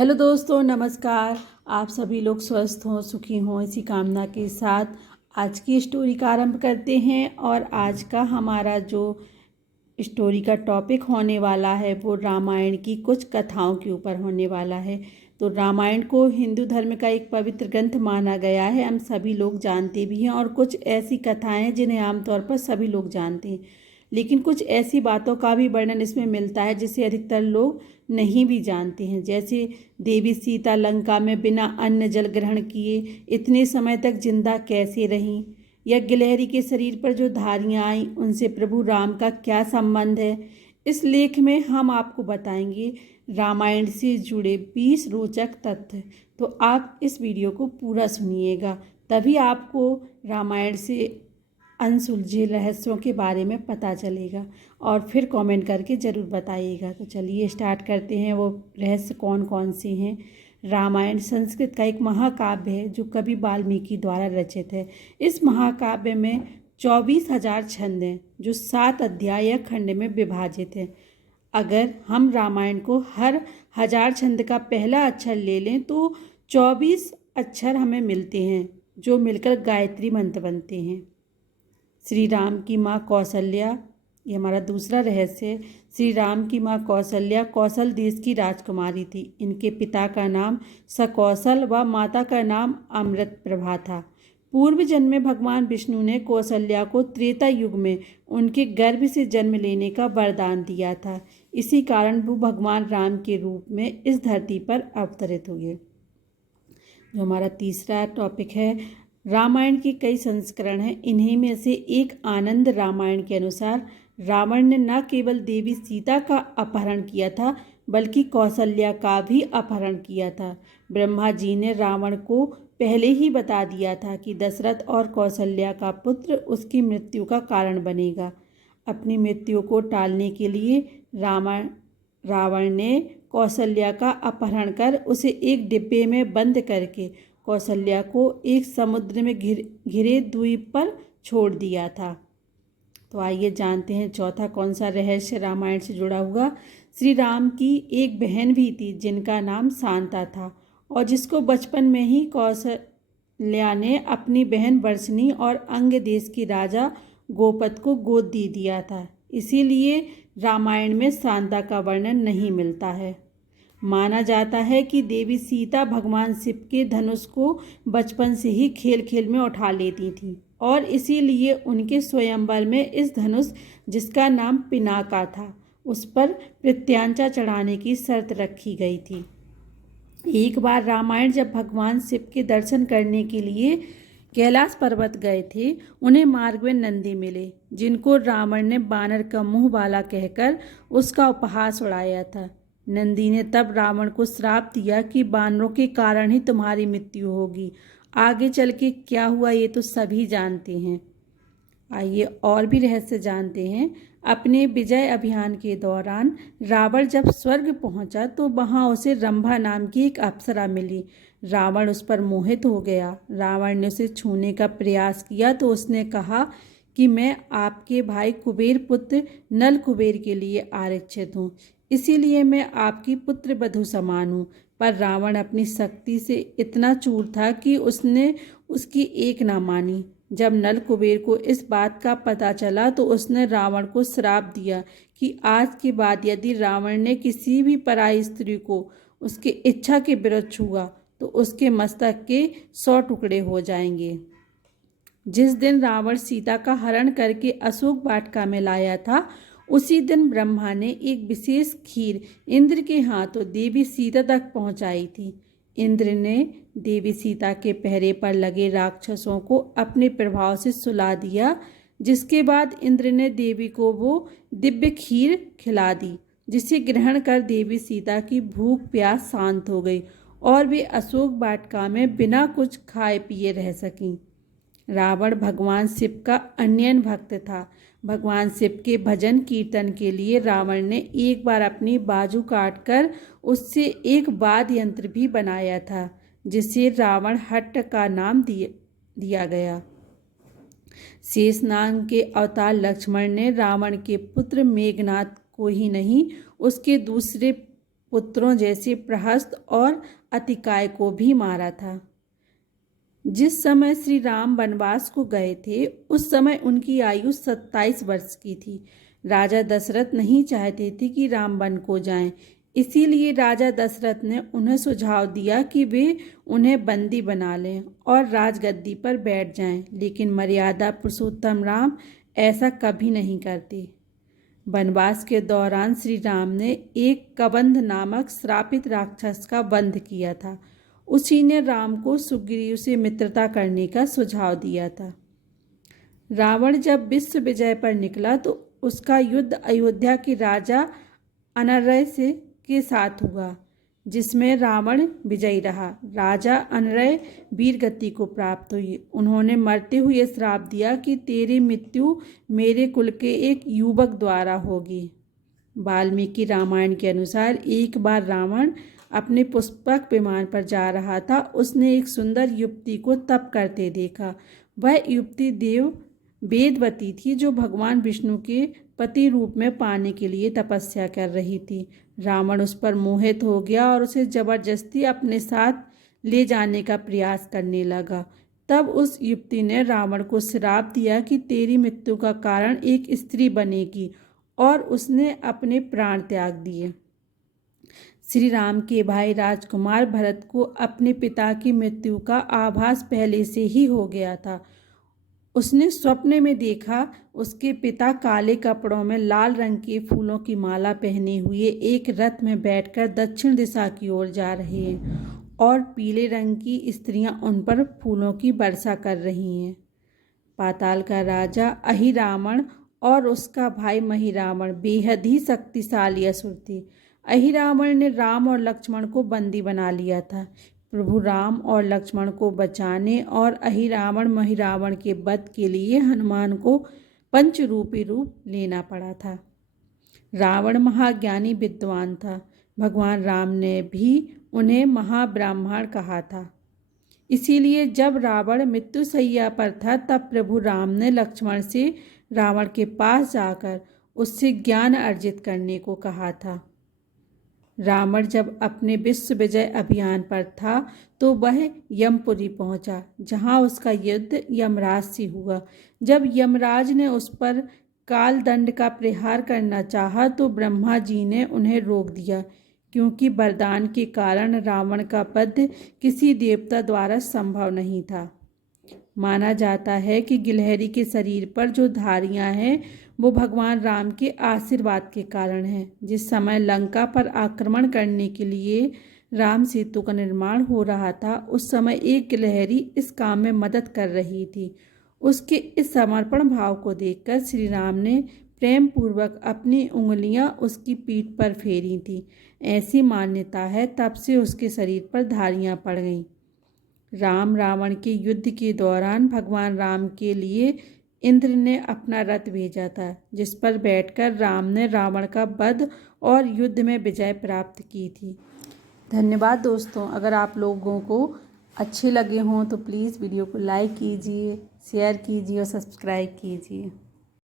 Hello दोस्तों, नमस्कार। आप सभी लोग स्वस्थ हों, सुखी हों, इसी कामना के साथ आज की स्टोरी का आरंभ करते हैं। और आज का हमारा जो स्टोरी का टॉपिक होने वाला है वो रामायण की कुछ कथाओं के ऊपर होने वाला है। तो रामायण को हिंदू धर्म का एक पवित्र ग्रंथ माना गया है, हम सभी लोग जानते भी हैं। और कुछ ऐसी कथाएं हैं जिन्हें आमतौर पर सभी लोग जानते हैं, लेकिन कुछ ऐसी बातों का भी वर्णन इसमें मिलता है जिसे अधिकतर लोग नहीं भी जानते हैं। जैसे देवी सीता लंका में बिना अन्न जल ग्रहण किए इतने समय तक जिंदा कैसे रहीं, या गिलहरी के शरीर पर जो धारियां आईं उनसे प्रभु राम का क्या संबंध है। इस लेख में हम आपको बताएंगे रामायण से जुड़े 20 रोचक तथ्य। तो आप इस वीडियो को पूरा सुनिएगा, तभी आपको रामायण से अनसुलझे रहस्यों के बारे में पता चलेगा। और फिर कमेंट करके ज़रूर बताइएगा। तो चलिए स्टार्ट करते हैं। वो रहस्य कौन कौन से हैं। रामायण संस्कृत का एक महाकाव्य है जो कवि वाल्मीकि द्वारा रचित है। इस महाकाव्य में 24,000 छंद हैं जो 7 अध्याय या खंड में विभाजित हैं। अगर हम रामायण को हर 1000 छंद का पहला अक्षर ले लें तो 24 अक्षर हमें मिलते हैं जो मिलकर गायत्री मंत्र बनते हैं। श्री राम की माँ कौशल्या, ये हमारा दूसरा रहस्य है। श्री राम की माँ कौशल्या कौशल देश की राजकुमारी थी। इनके पिता का नाम सकौशल व माता का नाम अमृत प्रभा था। पूर्व जन्म में भगवान विष्णु ने कौशल्या को त्रेता युग में उनके गर्भ से जन्म लेने का वरदान दिया था। इसी कारण वो भगवान राम के रूप में इस धरती पर अवतरित हुए। जो हमारा तीसरा टॉपिक है, रामायण के कई संस्करण हैं। इन्हीं में से एक आनंद रामायण के अनुसार रावण ने न केवल देवी सीता का अपहरण किया था बल्कि कौशल्या का भी अपहरण किया था। ब्रह्मा जी ने रावण को पहले ही बता दिया था कि दशरथ और कौशल्या का पुत्र उसकी मृत्यु का कारण बनेगा। अपनी मृत्यु को टालने के लिए रावण ने कौशल्या का अपहरण कर उसे एक डिब्बे में बंद करके कौशल्या को एक समुद्र में घिरे द्वीप पर छोड़ दिया था। तो आइए जानते हैं चौथा कौन सा रहस्य रामायण से जुड़ा हुआ। श्री राम की एक बहन भी थी जिनका नाम शांता था और जिसको बचपन में ही कौशल्या ने अपनी बहन वर्षिणी और अंग देश की राजा गोपद को गोद दे दिया था। इसीलिए रामायण में शांता का वर्णन नहीं मिलता है। माना जाता है कि देवी सीता भगवान शिव के धनुष को बचपन से ही खेल खेल में उठा लेती थी और इसीलिए उनके स्वयंवर में इस धनुष, जिसका नाम पिनाका था, उस पर प्रत्यांचा चढ़ाने की शर्त रखी गई थी। एक बार रामायण जब भगवान शिव के दर्शन करने के लिए कैलाश पर्वत गए थे, उन्हें मार्ग में नंदी मिले जिनको रावण ने बानर का मुंह वाला कहकर उसका उपहास उड़ाया था। नंदी ने तब रावण को श्राप दिया कि बानरों के कारण ही तुम्हारी मृत्यु होगी। आगे चल के क्या हुआ ये तो सभी जानते हैं। आइए और भी रहस्य जानते हैं। अपने विजय अभियान के दौरान रावण जब स्वर्ग पहुंचा तो वहां उसे रंभा नाम की एक अप्सरा मिली। रावण उस पर मोहित हो गया। रावण ने उसे छूने का प्रयास किया तो उसने कहा कि मैं आपके भाई कुबेर पुत्र नल कुबेर के लिए आरक्षित हूँ, इसीलिए मैं आपकी पुत्र वधू समान हूँ। पर रावण अपनी शक्ति से इतना चूर था कि उसने उसकी एक ना मानी। जब नल कुबेर को इस बात का पता चला तो उसने रावण को श्राप दिया कि आज के बाद यदि रावण ने किसी भी पराई स्त्री को उसकी इच्छा के विरुद्ध छुआ तो उसके मस्तक के 100 टुकड़े हो जाएंगे। जिस दिन रावण सीता का हरण करके अशोक वाटिका में लाया था, उसी दिन ब्रह्मा ने एक विशेष खीर इंद्र के हाथों देवी सीता तक पहुंचाई थी। इंद्र ने देवी सीता के पहरे पर लगे राक्षसों को अपने प्रभाव से सुला दिया, जिसके बाद इंद्र ने देवी को वो दिव्य खीर खिला दी, जिसे ग्रहण कर देवी सीता की भूख प्यास शांत हो गई और वे अशोक वाटिका में बिना कुछ खाए पिए रह सकीं। रावण भगवान शिव का अनन्य भक्त था। भगवान शिव के भजन कीर्तन के लिए रावण ने एक बार अपनी बाजू काटकर उससे एक वाद्य यंत्र भी बनाया था, जिसे रावण हट्ट का नाम दिया गया। शेष नाग के अवतार लक्ष्मण ने रावण के पुत्र मेघनाद को ही नहीं, उसके दूसरे पुत्रों जैसे प्रहस्त और अतिकाय को भी मारा था। जिस समय श्री राम वनवास को गए थे उस समय उनकी आयु 27 वर्ष की थी। राजा दशरथ नहीं चाहते थे कि राम वन को जाएं, इसीलिए राजा दशरथ ने उन्हें सुझाव दिया कि वे उन्हें बंदी बना लें और राजगद्दी पर बैठ जाएं, लेकिन मर्यादा पुरुषोत्तम राम ऐसा कभी नहीं करते। वनवास के दौरान श्री राम ने एक कबंध नामक श्रापित राक्षस का वध किया था। उसी ने राम को सुग्रीव से मित्रता करने का सुझाव दिया था। रावण जब विश्व विजय पर निकला तो उसका युद्ध अयोध्या के राजा अनरय के साथ हुआ, जिसमें रावण विजयी रहा। राजा अनरय वीरगति को प्राप्त हुई। उन्होंने मरते हुए श्राप दिया कि तेरी मृत्यु मेरे कुल के एक युवक द्वारा होगी। वाल्मीकि रामायण के अनुसार एक बार रावण अपने पुष्पक विमान पर जा रहा था। उसने एक सुंदर युवती को तप करते देखा। वह युवती देव वेदवती थी, जो भगवान विष्णु के पति रूप में पाने के लिए तपस्या कर रही थी। रावण उस पर मोहित हो गया और उसे जबरदस्ती अपने साथ ले जाने का प्रयास करने लगा। तब उस युवती ने रावण को श्राप दिया कि तेरी मृत्यु का कारण एक स्त्री बनेगी, और उसने अपने प्राण त्याग दिए। श्री राम के भाई राजकुमार भरत को अपने पिता की मृत्यु का आभास पहले से ही हो गया था। उसने स्वप्न में देखा उसके पिता काले कपड़ों में लाल रंग के फूलों की माला पहने हुए एक रथ में बैठकर दक्षिण दिशा की ओर जा रहे हैं और पीले रंग की स्त्रियां उन पर फूलों की वर्षा कर रही हैं। पाताल का राजा अहिरावण और उसका भाई महिरावण बेहद ही शक्तिशाली असुर थे। अहिरावण ने राम और लक्ष्मण को बंदी बना लिया था। प्रभु राम और लक्ष्मण को बचाने और अहिरावण महिरावण के वध के लिए हनुमान को पंचरूपी रूप लेना पड़ा था। रावण महाज्ञानी विद्वान था। भगवान राम ने भी उन्हें महाब्राह्मण कहा था। इसीलिए जब रावण मृत्युशैया पर था तब प्रभु राम ने लक्ष्मण से रावण के पास जाकर उससे ज्ञान अर्जित करने को कहा था। रावण जब अपने विश्व विजय अभियान पर था तो वह यमपुरी पहुंचा, जहां उसका युद्ध यमराज से हुआ। जब यमराज ने उस पर काल दंड का प्रहार करना चाहा तो ब्रह्मा जी ने उन्हें रोक दिया, क्योंकि वरदान के कारण रावण का वध किसी देवता द्वारा संभव नहीं था। माना जाता है कि गिलहरी के शरीर पर जो धारियां हैं वो भगवान राम के आशीर्वाद के कारण हैं। जिस समय लंका पर आक्रमण करने के लिए राम सेतु का निर्माण हो रहा था, उस समय एक गिलहरी इस काम में मदद कर रही थी। उसके इस समर्पण भाव को देखकर श्री राम ने प्रेम पूर्वक अपनी उंगलियां उसकी पीठ पर फेरी थी। ऐसी मान्यता है, तब से उसके शरीर पर धारियां पड़ गईं। राम रावण के युद्ध के दौरान भगवान राम के लिए इंद्र ने अपना रथ भेजा था, जिस पर बैठकर राम ने रावण का वध और युद्ध में विजय प्राप्त की थी। धन्यवाद दोस्तों। अगर आप लोगों को अच्छे लगे हों तो प्लीज़ वीडियो को लाइक कीजिए, शेयर कीजिए और सब्सक्राइब कीजिए।